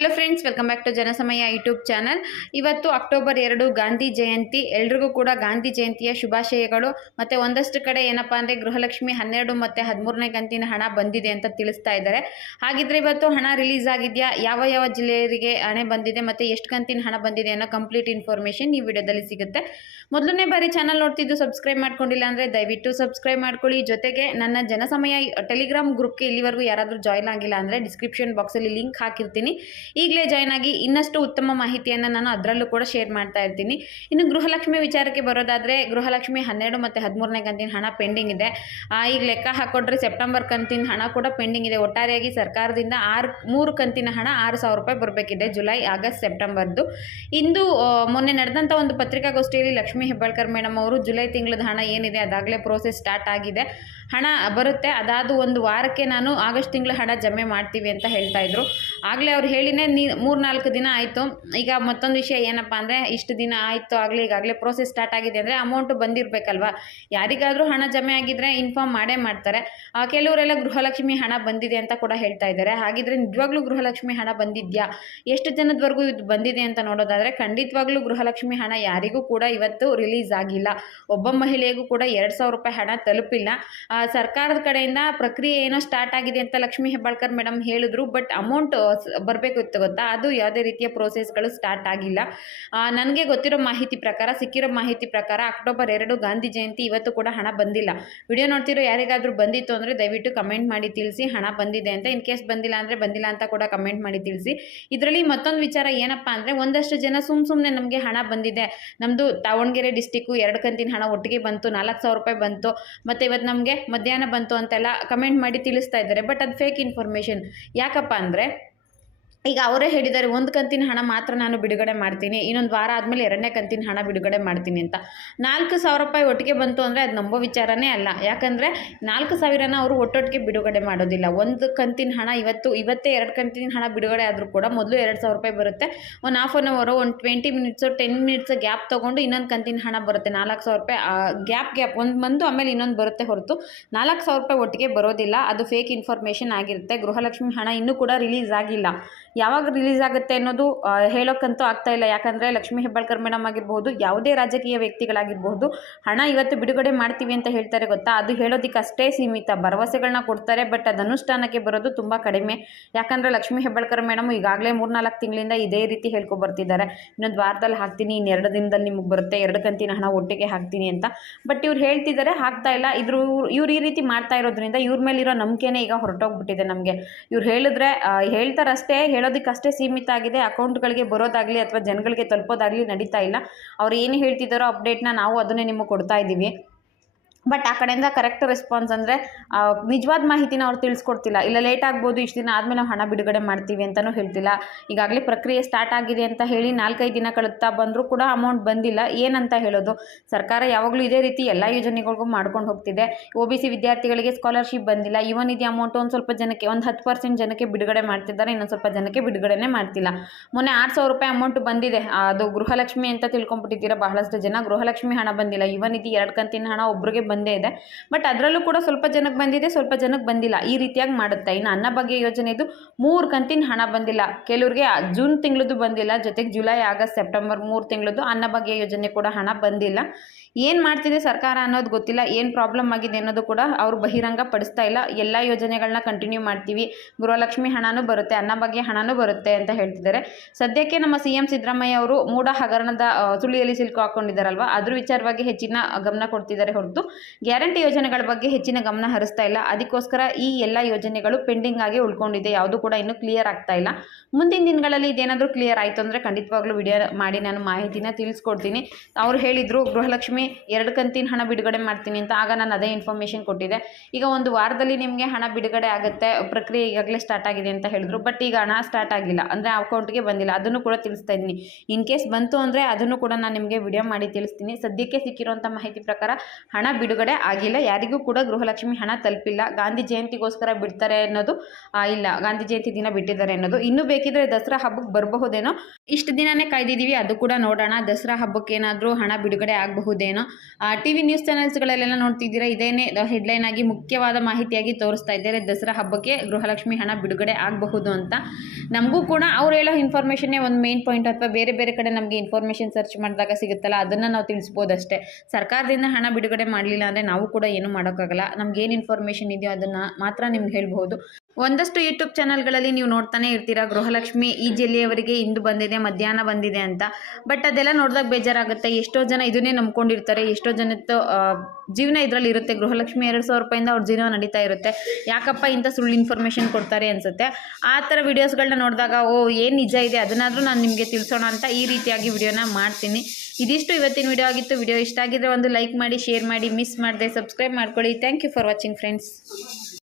Hello friends, welcome back to Janasamaya YouTube channel. ಇವತ್ತು October 2 Gandhi Jayanti. ಎಲ್ರಿಗೂ ಕೂಡ ಗಾಂಧಿ ಜಯಂತಿಯ ಶುಭಾಶಯಗಳು. ಮತ್ತು ಒಂದಷ್ಟು ಕಡೆ ಏನಪ್ಪ ಅಂದರೆ ಗೃಹಲಕ್ಷ್ಮಿ 12 ಮತ್ತು 13ನೇ ಕಂತಿನ ಹಣ ಬಂದಿದೆ ಅಂತ ತಿಳಿಸ್ತಾ ಇದ್ದಾರೆ. ಹಾಗಿದ್ರೆ ಇವತ್ತು ಹಣ ರಿಲೀಸ್ ಆಗಿದೆಯಾ, ಯಾವ ಯಾವ ಜಿಲ್ಲೆಯರಿಗೆ ಹಣ ಬಂದಿದೆ ಮತ್ತು ಎಷ್ಟು ಕಂತಿನ ಹಣ ಬಂದಿದೆ ಅನ್ನೋ ಕಂಪ್ಲೀಟ್ ಇನ್ಫಾರ್ಮೇಷನ್ ಈ ವಿಡಿಯೋದಲ್ಲಿ ಸಿಗುತ್ತೆ. ಮೊದಲನೇ ಬಾರಿ ಚಾನಲ್ ನೋಡ್ತಿದ್ದು ಸಬ್ಸ್ಕ್ರೈಬ್ ಮಾಡ್ಕೊಂಡಿಲ್ಲ ಅಂದರೆ ದಯವಿಟ್ಟು ಸಬ್ಸ್ಕ್ರೈಬ್ ಮಾಡ್ಕೊಳ್ಳಿ. ಜೊತೆಗೆ ನನ್ನ ಜನಸಮಯ ಟೆಲಿಗ್ರಾಮ್ ಗ್ರೂಪ್ಗೆ ಇಲ್ಲಿವರೆಗೂ ಯಾರಾದರೂ ಜಾಯ್ನ್ ಆಗಿಲ್ಲ ಅಂದರೆ ಡಿಸ್ಕ್ರಿಪ್ಷನ್ ಬಾಕ್ಸಲ್ಲಿ ಲಿಂಕ್ ಹಾಕಿರ್ತೀನಿ. ಈಗಲೇ ಜಾಯ್ನ್ ಆಗಿ ಇನ್ನಷ್ಟು ಉತ್ತಮ ಮಾಹಿತಿಯನ್ನು ನಾನು ಅದರಲ್ಲೂ ಕೂಡ ಶೇರ್ ಮಾಡ್ತಾ ಇರ್ತೀನಿ. ಇನ್ನು ಗೃಹಲಕ್ಷ್ಮಿ ವಿಚಾರಕ್ಕೆ ಬರೋದಾದರೆ ಗೃಹಲಕ್ಷ್ಮಿ 12 ಮತ್ತು 13ನೇ ಕಂತಿನ ಹಣ ಪೆಂಡಿಂಗ್ ಇದೆ. ಈಗ ಲೆಕ್ಕ ಹಾಕ್ಕೊಂಡ್ರೆ ಸೆಪ್ಟೆಂಬರ್ ಕಂತಿನ ಹಣ ಕೂಡ ಪೆಂಡಿಂಗ್ ಇದೆ. ಒಟ್ಟಾರೆಯಾಗಿ ಸರ್ಕಾರದಿಂದ 3 ಕಂತಿನ ಹಣ 6,000 ರೂಪಾಯಿ ಬರಬೇಕಿದೆ, ಜುಲೈ, ಆಗಸ್ಟ್, ಸೆಪ್ಟೆಂಬರ್ದು. ಇಂದು ಮೊನ್ನೆ ನಡೆದಂಥ ಒಂದು ಪತ್ರಿಕಾಗೋಷ್ಠಿಯಲ್ಲಿ ಲಕ್ಷ್ಮೀ ಹೆಬ್ಬಾಳ್ಕರ್ ಮೇಡಮ್ ಅವರು ಜುಲೈ ತಿಂಗಳದ ಹಣ ಏನಿದೆ ಅದಾಗಲೇ ಪ್ರೋಸೆಸ್ ಸ್ಟಾರ್ಟ್ ಆಗಿದೆ, ಹಣ ಬರುತ್ತೆ, ಅದಾದ ಒಂದು ವಾರಕ್ಕೆ ನಾನು ಆಗಸ್ಟ್ ತಿಂಗಳ ಹಣ ಜಮೆ ಮಾಡ್ತೀವಿ ಅಂತ ಹೇಳ್ತಾ ಇದ್ರು. ಆಗಲೇ ಅವ್ರು ಹೇಳಿನೇ 3-4 ದಿನ ಆಯಿತು. ಈಗ ಮತ್ತೊಂದು ವಿಷಯ ಏನಪ್ಪ ಅಂದರೆ ಇಷ್ಟು ದಿನ ಆಯಿತು ಆಗಲೇ ಈಗಾಗಲೇ ಪ್ರೋಸೆಸ್ ಸ್ಟಾರ್ಟ್ ಆಗಿದೆ ಅಂದರೆ ಅಮೌಂಟು ಬಂದಿರಬೇಕಲ್ವ. ಯಾರಿಗಾದರೂ ಹಣ ಜಮೆ ಆಗಿದ್ದರೆ ಇನ್ಫಾರ್ಮ್ ಮಾಡೇ ಮಾಡ್ತಾರೆ. ಕೆಲವರೆಲ್ಲ ಗೃಹಲಕ್ಷ್ಮಿ ಹಣ ಬಂದಿದೆ ಅಂತ ಕೂಡ ಹೇಳ್ತಾ ಇದ್ದಾರೆ. ಹಾಗಿದ್ರೆ ನಿಜವಾಗ್ಲೂ ಗೃಹಲಕ್ಷ್ಮಿ ಹಣ ಬಂದಿದೆಯಾ, ಎಷ್ಟು ಜನದವರೆಗೂ ಇದು ಬಂದಿದೆ ಅಂತ ನೋಡೋದಾದರೆ ಖಂಡಿತವಾಗ್ಲೂ ಗೃಹಲಕ್ಷ್ಮಿ ಹಣ ಯಾರಿಗೂ ಕೂಡ ಇವತ್ತು ರಿಲೀಸ್ ಆಗಿಲ್ಲ. ಒಬ್ಬ ಮಹಿಳೆಗೂ ಕೂಡ 2,000 ರೂಪಾಯಿ ಹಣ ತಲುಪಿಲ್ಲ. ಸರ್ಕಾರದ ಕಡೆಯಿಂದ ಪ್ರಕ್ರಿಯೆ ಏನೋ ಸ್ಟಾರ್ಟ್ ಆಗಿದೆ ಅಂತ ಲಕ್ಷ್ಮೀ ಹೆಬ್ಬಾಳ್ಕರ್ ಮೇಡಮ್ ಹೇಳಿದ್ರು. ಬಟ್ ಅಮೌಂಟ್ ಬರಬೇಕು ಇತ್ತು ಗೊತ್ತಾ, ಅದು ಯಾವುದೇ ರೀತಿಯ ಪ್ರೋಸೆಸ್ಗಳು ಸ್ಟಾರ್ಟ್ ಆಗಿಲ್ಲ. ನನಗೆ ಗೊತ್ತಿರೋ ಮಾಹಿತಿ ಪ್ರಕಾರ, ಸಿಕ್ಕಿರೋ ಮಾಹಿತಿ ಪ್ರಕಾರ ಅಕ್ಟೋಬರ್ 2 ಗಾಂಧಿ ಜಯಂತಿ, ಇವತ್ತು ಕೂಡ ಹಣ ಬಂದಿಲ್ಲ. ವಿಡಿಯೋ ನೋಡ್ತಿರೋ ಯಾರಿಗಾದರೂ ಬಂದಿತ್ತು ಅಂದರೆ ದಯವಿಟ್ಟು ಕಮೆಂಟ್ ಮಾಡಿ ತಿಳಿಸಿ ಹಣ ಬಂದಿದೆ ಅಂತ. ಇನ್ ಕೇಸ್ ಬಂದಿಲ್ಲ ಅಂದರೆ ಬಂದಿಲ್ಲ ಅಂತ ಕೂಡ ಕಮೆಂಟ್ ಮಾಡಿ ತಿಳಿಸಿ. ಇದರಲ್ಲಿ ಮತ್ತೊಂದು ವಿಚಾರ ಏನಪ್ಪ ಅಂದರೆ ಒಂದಷ್ಟು ಜನ ಸುಮ್ಮನೆ ನಮಗೆ ಹಣ ಬಂದಿದೆ, ನಮ್ಮದು ದಾವಣಗೆರೆ ಡಿಸ್ಟಿಕ್ಕು 2 ಕಂತಿನ ಹಣ ಒಟ್ಟಿಗೆ ಬಂತು, 4,000 ರೂಪಾಯಿ ಬಂತು, ಮತ್ತು ಇವತ್ತು ನಮಗೆ ಮಧ್ಯಾಹ್ನ ಬಂತು ಅಂತೆಲ್ಲ ಕಮೆಂಟ್ ಮಾಡಿ ತಿಳಿಸ್ತಾ ಇದ್ದಾರೆ. ಬಟ್ ಅದು ಫೇಕ್ ಇನ್ಫಾರ್ಮೇಷನ್. ಯಾಕಪ್ಪ ಅಂದರೆ ಈಗ ಅವರೇ ಹೇಳಿದ್ದಾರೆ 1 ಕಂತಿನ ಹಣ ಮಾತ್ರ ನಾನು ಬಿಡುಗಡೆ ಮಾಡ್ತೀನಿ, ಇನ್ನೊಂದು ವಾರ ಆದಮೇಲೆ 2ನೇ ಕಂತಿನ ಹಣ ಬಿಡುಗಡೆ ಮಾಡ್ತೀನಿ ಅಂತ. 4,000 ರೂಪಾಯಿ ಒಟ್ಟಿಗೆ ಬಂತು ಅಂದರೆ ಅದು ನಂಬೋ ವಿಚಾರನೇ ಅಲ್ಲ. ಯಾಕಂದರೆ 4,000ನ ಅವರು ಒಟ್ಟೊಟ್ಟಿಗೆ ಬಿಡುಗಡೆ ಮಾಡೋದಿಲ್ಲ. 1 ಕಂತಿನ ಹಣ ಇವತ್ತೇ 2 ಕಂತಿನ ಹಣ ಬಿಡುಗಡೆ ಆದರೂ ಕೂಡ ಮೊದಲು 2,000 ರೂಪಾಯಿ ಬರುತ್ತೆ. ಒಂದು ಹಾಫ್ ಆನ್ ಅವರು, ಒಂದು 20 ಮಿನಿಟ್ಸು 10 ಮಿನಿಟ್ಸ್ ಗ್ಯಾಪ್ ತೊಗೊಂಡು ಇನ್ನೊಂದು ಕಂತಿನ ಹಣ ಬರುತ್ತೆ 4,000 ರೂಪಾಯಿ. ಗ್ಯಾಪ್ ಒಂದು ಬಂದು ಆಮೇಲೆ ಇನ್ನೊಂದು ಬರುತ್ತೆ ಹೊರತು 4,000 ರೂಪಾಯಿ ಒಟ್ಟಿಗೆ ಬರೋದಿಲ್ಲ. ಅದು ಫೇಕ್ ಇನ್ಫಾರ್ಮೇಷನ್ ಆಗಿರುತ್ತೆ. ಗೃಹಲಕ್ಷ್ಮಿ ಹಣ ಇನ್ನೂ ಕೂಡ ರಿಲೀಸ್ ಆಗಿಲ್ಲ. ಯಾವಾಗ ರಿಲೀಸ್ ಆಗುತ್ತೆ ಅನ್ನೋದು ಹೇಳೋಕ್ಕಂತೂ ಆಗ್ತಾ ಇಲ್ಲ. ಯಾಕಂದರೆ ಲಕ್ಷ್ಮೀ ಹೆಬ್ಬಾಳ್ಕರ್ ಮೇಡಮ್ ಆಗಿರ್ಬೋದು, ಯಾವುದೇ ರಾಜಕೀಯ ವ್ಯಕ್ತಿಗಳಾಗಿರ್ಬೋದು, ಹಣ ಇವತ್ತು ಬಿಡುಗಡೆ ಮಾಡ್ತೀವಿ ಅಂತ ಹೇಳ್ತಾರೆ ಗೊತ್ತಾ, ಅದು ಹೇಳೋದಕ್ಕೆ ಅಷ್ಟೇ ಸೀಮಿತ. ಭರವಸೆಗಳನ್ನ ಕೊಡ್ತಾರೆ, ಬಟ್ ಅದು ಅನುಷ್ಠಾನಕ್ಕೆ ಬರೋದು ತುಂಬ ಕಡಿಮೆ. ಯಾಕಂದರೆ ಲಕ್ಷ್ಮೀ ಹೆಬ್ಬಾಳ್ಕರ್ ಮೇಡಮ್ ಈಗಾಗಲೇ 3-4 ತಿಂಗಳಿಂದ ಇದೇ ರೀತಿ ಹೇಳ್ಕೊಬರ್ತಿದ್ದಾರೆ, ಇನ್ನೊಂದು ವಾರದಲ್ಲಿ ಹಾಕ್ತೀನಿ, ಇನ್ನು 2 ದಿನದಲ್ಲಿ ನಿಮಗೆ ಬರುತ್ತೆ, 2 ಕಂತಿನ ಹಣ ಒಟ್ಟಿಗೆ ಹಾಕ್ತೀನಿ ಅಂತ. ಬಟ್ ಇವ್ರು ಹೇಳ್ತಿದ್ದಾರೆ ಹಾಕ್ತಾ ಇಲ್ಲ. ಇವ್ರು ಈ ರೀತಿ ಮಾಡ್ತಾ ಇರೋದ್ರಿಂದ ಇವ್ರ ಮೇಲಿರೋ ನಂಬಿಕೆನೇ ಈಗ ಹೊರಟೋಗ್ಬಿಟ್ಟಿದೆ ನಮಗೆ. ಇವ್ರು ಹೇಳಿದ್ರೆ ಹೇಳ್ತಾರಷ್ಟೇ, ಹೇಳೋದಕ್ಕಷ್ಟೇ ಸೀಮಿತ ಆಗಿದೆ. ಅಕೌಂಟ್ಗಳಿಗೆ ಬರೋದಾಗಲಿ ಅಥವಾ ಜನಗಳಿಗೆ ತಲುಪೋದಾಗಲಿ ನಡೀತಾ ಇಲ್ಲ. ಅವ್ರು ಏನು ಹೇಳ್ತಿದ್ದಾರೋ ಅಪ್ಡೇಟ್ನ ನಾವು ಅದನ್ನೇ ನಿಮಗೆ ಕೊಡ್ತಾ ಇದ್ದೀವಿ. ಬಟ್ ಆ ಕಡೆಯಿಂದ ಕರೆಕ್ಟ್ ರೆಸ್ಪಾನ್ಸ್ ಅಂದರೆ ನಿಜವಾದ ಮಾಹಿತಿನ ಅವ್ರು ತಿಳಿಸ್ಕೊಡ್ತಿಲ್ಲ. ಇಲ್ಲ ಲೇಟ್ ಆಗ್ಬೋದು, ಇಷ್ಟು ದಿನ ಆದಮೇಲೆ ನಾವು ಹಣ ಬಿಡುಗಡೆ ಮಾಡ್ತೀವಿ ಅಂತಲೂ ಹೇಳ್ತಿಲ್ಲ. ಈಗಾಗಲೇ ಪ್ರಕ್ರಿಯೆ ಸ್ಟಾರ್ಟ್ ಆಗಿದೆ ಅಂತ ಹೇಳಿ 4-5 ದಿನ ಕಳುತ್ತಾ ಬಂದರೂ ಕೂಡ ಅಮೌಂಟ್ ಬಂದಿಲ್ಲ. ಏನಂತ ಹೇಳೋದು? ಸರ್ಕಾರ ಯಾವಾಗಲೂ ಇದೇ ರೀತಿ ಎಲ್ಲ ಯೋಜನೆಗಳಿಗೂ ಮಾಡ್ಕೊಂಡು ಹೋಗ್ತಿದೆ. OBC ವಿದ್ಯಾರ್ಥಿಗಳಿಗೆ ಸ್ಕಾಲರ್ಶಿಪ್ ಬಂದಿಲ್ಲ, ಇವನ್ ಇದೆ ಅಮೌಂಟು ಒಂದು ಸ್ವಲ್ಪ ಜನಕ್ಕೆ, ಒಂದು 10% ಜನಕ್ಕೆ ಬಿಡುಗಡೆ ಮಾಡ್ತಿದ್ದಾರೆ, ಇನ್ನೊಂದು ಸ್ವಲ್ಪ ಜನಕ್ಕೆ ಬಿಡುಗಡೆನೇ ಮಾಡ್ತಿಲ್ಲ. ಮೊನ್ನೆ 6,000 ರೂಪಾಯಿ ಅಮೌಂಟ್ ಬಂದಿದೆ, ಅದು ಗೃಹಲಕ್ಷ್ಮಿ ಅಂತ ತಿಳ್ಕೊಂಡ್ಬಿಟ್ಟಿದ್ದೀರಾ ಬಹಳಷ್ಟು ಜನ. ಗೃಹಲಕ್ಷ್ಮಿ ಹಣ ಬಂದಿಲ್ಲ, ಇವನ್ ಇದೆ 2 ಕಂತಿನ ಹಣ ಒಬ್ರಿಗೆ ಬಂದೇ ಇದೆ. ಬಟ್ ಅದರಲ್ಲೂ ಕೂಡ ಸ್ವಲ್ಪ ಜನಕ್ಕೆ ಬಂದಿದೆ, ಸ್ವಲ್ಪ ಜನಕ್ಕೆ ಬಂದಿಲ್ಲ. ಈ ರೀತಿಯಾಗಿ ಮಾಡುತ್ತೆ. ಇನ್ನು ಅನ್ನಭಾಗ್ಯ ಯೋಜನೆದು 3 ಕಂತಿನ ಹಣ ಬಂದಿಲ್ಲ. ಕೆಲವ್ರಿಗೆ ಜೂನ್ ತಿಂಗಳದ್ದು ಬಂದಿಲ್ಲ, ಜೊತೆಗೆ ಜುಲೈ, ಆಗಸ್ಟ್, ಸೆಪ್ಟೆಂಬರ್ 3 ತಿಂಗಳದ್ದು ಅನ್ನಭಾಗ್ಯ ಯೋಜನೆ ಕೂಡ ಹಣ ಬಂದಿಲ್ಲ. ಏನು ಮಾಡ್ತಿದೆ ಸರ್ಕಾರ ಅನ್ನೋದು ಗೊತ್ತಿಲ್ಲ. ಏನು ಪ್ರಾಬ್ಲಮ್ ಆಗಿದೆ ಅನ್ನೋದು ಕೂಡ ಅವರು ಬಹಿರಂಗ ಪಡಿಸ್ತಾ ಇಲ್ಲ. ಎಲ್ಲ ಯೋಜನೆಗಳನ್ನ ಕಂಟಿನ್ಯೂ ಮಾಡ್ತೀವಿ, ಗೃಹಲಕ್ಷ್ಮಿ ಹಣನೂ ಬರುತ್ತೆ, ಅನ್ನಭಾಗ್ಯ ಹಣನೂ ಬರುತ್ತೆ ಅಂತ ಹೇಳ್ತಿದ್ದಾರೆ. ಸದ್ಯಕ್ಕೆ ನಮ್ಮ CM ಸಿದ್ದರಾಮಯ್ಯ ಅವರು ಮೂಡ ಹಗರಣದ ಸುಳಿಯಲ್ಲಿ ಸಿಲ್ಕು ಹಾಕೊಂಡಿದ್ದಾರಲ್ವ, ಅದ್ರ ವಿಚಾರವಾಗಿ ಹೆಚ್ಚಿನ ಗಮನ ಕೊಡ್ತಿದ್ದಾರೆ ಹೊರತು ಗ್ಯಾರಂಟಿ ಯೋಜನೆಗಳ ಬಗ್ಗೆ ಹೆಚ್ಚಿನ ಗಮನ ಹರಿಸ್ತಾ ಇಲ್ಲ. ಅದಕ್ಕೋಸ್ಕರ ಈ ಎಲ್ಲ ಯೋಜನೆಗಳು ಪೆಂಡಿಂಗ್ ಆಗಿ ಉಳ್ಕೊಂಡಿದೆ, ಯಾವುದು ಕೂಡ ಇನ್ನೂ ಕ್ಲಿಯರ್ ಆಗ್ತಾ ಇಲ್ಲ. ಮುಂದಿನ ದಿನಗಳಲ್ಲಿ ಇದೇನಾದರೂ ಕ್ಲಿಯರ್ ಆಯಿತು ಅಂದರೆ ಖಂಡಿತವಾಗ್ಲೂ ವಿಡಿಯೋ ಮಾಡಿ ನಾನು ಮಾಹಿತಿನ ತಿಳಿಸ್ಕೊಡ್ತೀನಿ. ಅವ್ರು ಹೇಳಿದರು ಗೃಹಲಕ್ಷ್ಮಿ 2 ಕಂತಿನ ಹಣ ಬಿಡುಗಡೆ ಮಾಡ್ತೀನಿ ಅಂತ. ಆಗ ನಾನು ಅದೇ ಇನ್ಫಾರ್ಮೇಷನ್ ಕೊಟ್ಟಿದ್ದೆ. ಈಗ ಒಂದು ವಾರದಲ್ಲಿ ನಿಮಗೆ ಹಣ ಬಿಡುಗಡೆ ಆಗುತ್ತೆ, ಪ್ರಕ್ರಿಯೆ ಈಗಾಗಲೇ ಸ್ಟಾರ್ಟ್ ಆಗಿದೆ ಅಂತ ಹೇಳಿದ್ರು. ಬಟ್ ಈಗ ಹಣ ಸ್ಟಾರ್ಟ್ ಆಗಿಲ್ಲ, ಅಂದರೆ ಅಕೌಂಟ್ಗೆ ಬಂದಿಲ್ಲ. ಅದನ್ನು ಕೂಡ ತಿಳಿಸ್ತಾ ಇದ್ದೀನಿ. ಇನ್ ಕೇಸ್ ಬಂತು ಅಂದರೆ ಅದನ್ನು ಕೂಡ ನಾನು ನಿಮಗೆ ವಿಡಿಯೋ ಮಾಡಿ ತಿಳಿಸ್ತೀನಿ. ಸದ್ಯಕ್ಕೆ ಸಿಕ್ಕಿರುವಂಥ ಮಾಹಿತಿ ಪ್ರಕಾರ ಹಣ ಬಿಡುಗಡೆ ಆಗಿಲ್ಲ, ಯಾರಿಗೂ ಕೂಡ ಗೃಹಲಕ್ಷ್ಮಿ ಹಣ ತಲುಪಿಲ್ಲ. ಗಾಂಧಿ ಜಯಂತಿಗೋಸ್ಕರ ಬಿಡ್ತಾರೆ ಅನ್ನೋದು ಇಲ್ಲ, ಗಾಂಧಿ ಜಯಂತಿ ದಿನ ಬಿಟ್ಟಿದ್ದಾರೆ ಅನ್ನೋದು. ಇನ್ನೂ ಬೇಕಿದ್ರೆ ದಸರಾ ಹಬ್ಬಕ್ಕೆ ಬರಬಹುದೇನೋ, ಇಷ್ಟು ದಿನನೇ ಕಾಯ್ದಿದ್ದೀವಿ, ಅದು ಕೂಡ ನೋಡೋಣ. ದಸರಾ ಹಬ್ಬಕ್ಕೆ ಏನಾದರೂ ಹಣ ಬಿಡುಗಡೆ ಆಗಬಹುದೇನೋ. ಟಿವಿ ನ್ಯೂಸ್ ಚಾನೆಲ್ಸ್ಗಳಲ್ಲೆಲ್ಲ ನೋಡ್ತಿದ್ದೀರಾ, ಇದೇನೇ ಹೆಡ್ಲೈನ್ ಆಗಿ ಮುಖ್ಯವಾದ ಮಾಹಿತಿಯಾಗಿ ತೋರಿಸ್ತಾ ಇದ್ದಾರೆ, ದಸರಾ ಹಬ್ಬಕ್ಕೆ ಗೃಹಲಕ್ಷ್ಮಿ ಹಣ ಬಿಡುಗಡೆ ಆಗಬಹುದು ಅಂತ. ನಮಗೂ ಕೂಡ ಅವ್ರು ಹೇಳೋ ಇನ್ಫಾರ್ಮೇಷನ್ನೇ ಒಂದು ಮೇನ್ ಪಾಯಿಂಟ್, ಅಥವಾ ಬೇರೆ ಬೇರೆ ಕಡೆ ನಮಗೆ ಇನ್ಫಾರ್ಮೇಷನ್ ಸರ್ಚ್ ಮಾಡಿದಾಗ ಸಿಗುತ್ತಲ್ಲ, ಅದನ್ನು ನಾವು ತಿಳಿಸ್ಬೋದಷ್ಟೇ. ಸರ್ಕಾರದಿಂದ ಹಣ ಬಿಡುಗಡೆ ಮಾಡಲಿಲ್ಲ ಅಂದರೆ ನಾವು ಕೂಡ ಏನೂ ಮಾಡೋಕ್ಕಾಗಲ್ಲ. ನಮ್ಗೇನು ಇನ್ಫಾರ್ಮೇಷನ್ ಇದೆಯೋ ಅದನ್ನು ಮಾತ್ರ ನಿಮ್ಗೆ ಹೇಳ್ಬೋದು. ಒಂದಷ್ಟು ಯೂಟ್ಯೂಬ್ ಚಾನಲ್ಗಳಲ್ಲಿ ನೀವು ನೋಡ್ತಾನೆ ಇರ್ತೀರಾ, ಗೃಹಲಕ್ಷ್ಮಿ ಈ ಜಿಲ್ಲೆಯವರಿಗೆ ಇಂದು ಬಂದಿದೆ, ಮಧ್ಯಾಹ್ನ ಬಂದಿದೆ ಅಂತ. ಬಟ್ ಅದೆಲ್ಲ ನೋಡಿದಾಗ ಬೇಜಾರಾಗುತ್ತೆ. ಎಷ್ಟೋ ಜನ ಇದನ್ನೇ ನಂಬ್ಕೊಂಡಿರ್ತಾರೆ, ಎಷ್ಟೋ ಜನದ್ದು ಜೀವನ ಇದರಲ್ಲಿ ಇರುತ್ತೆ. ಗೃಹಲಕ್ಷ್ಮಿ 2,000 ರೂಪಾಯಿಂದ ಅವ್ರ ಜೀವನ ನಡೀತಾ ಇರುತ್ತೆ. ಯಾಕಪ್ಪ ಇಂಥ ಸುಳ್ಳು ಇನ್ಫಾರ್ಮೇಷನ್ ಕೊಡ್ತಾರೆ ಅನಿಸುತ್ತೆ. ಆ ಥರ ವೀಡಿಯೋಸ್ಗಳನ್ನ ನೋಡಿದಾಗ ಏನು ನಿಜ ಇದೆ ಅದನ್ನಾದರೂ ನಾನು ನಿಮಗೆ ತಿಳಿಸೋಣ ಅಂತ ಈ ರೀತಿಯಾಗಿ ವಿಡಿಯೋನ ಮಾಡ್ತೀನಿ. ಇದಿಷ್ಟು ಇವತ್ತಿನ ವಿಡಿಯೋ ಆಗಿತ್ತು. ವಿಡಿಯೋ ಇಷ್ಟ ಆಗಿದ್ರೆ ಒಂದು ಲೈಕ್ ಮಾಡಿ, ಶೇರ್ ಮಾಡಿ, ಮಿಸ್ ಮಾಡದೆ ಸಬ್ಸ್ಕ್ರೈಬ್ ಮಾಡ್ಕೊಳ್ಳಿ. Thank you for watching friends.